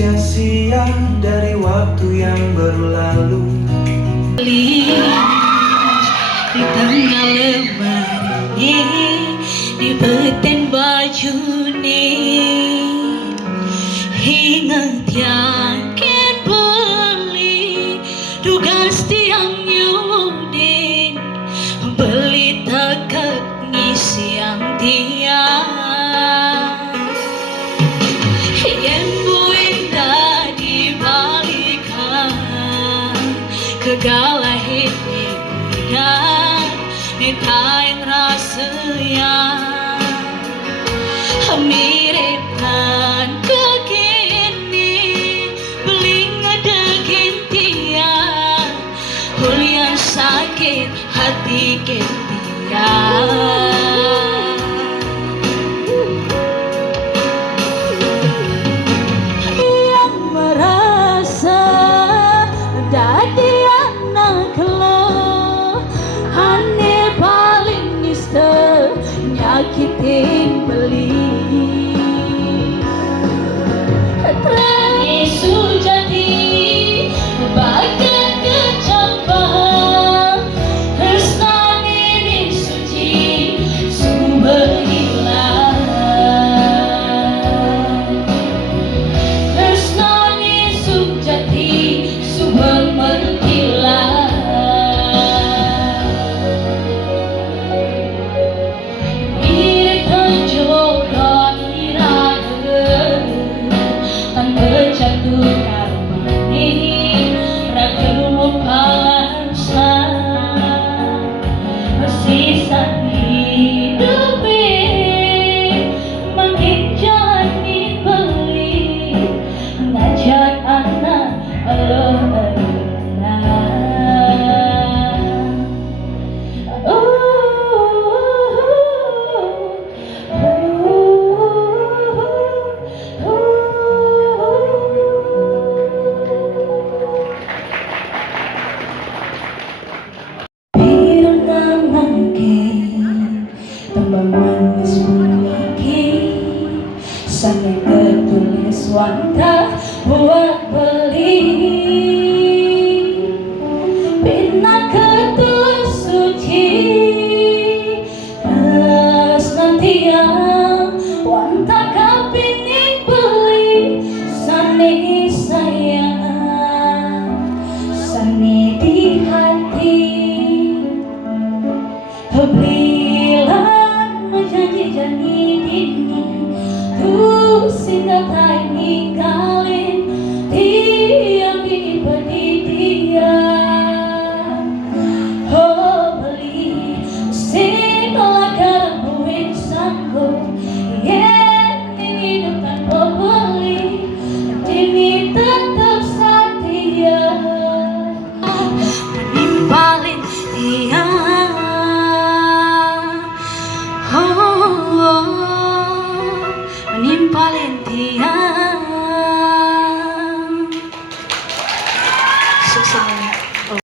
sia-sia dari waktu yang berlalu. Di tengah lemari, di beten baju ni, ingat yang beli tugas tiang yudin, beli takak ngisi yang tiang. Segala hidupnya nitain rasanya mirip kan kekini beli ngedegin tiang hulian sakit hati ketiang. Nyakitin beli Yesus jadi bagai kecambang Resnan ini suci sumber hilang Resnan Yesus jadi sumber menghilang sampai tertulis wanta buat beli pina ketus suci resnan tiang wanta kapinik beli sani sayang sani di hati belilah menjanji-janji dini sehingga tak ninggalin tiang ini pergi dia. Oh beli sehingga kerbuin sanggup yang hidup tanpa beli ini tetap setia menimbalin dia. Nimpalin tiang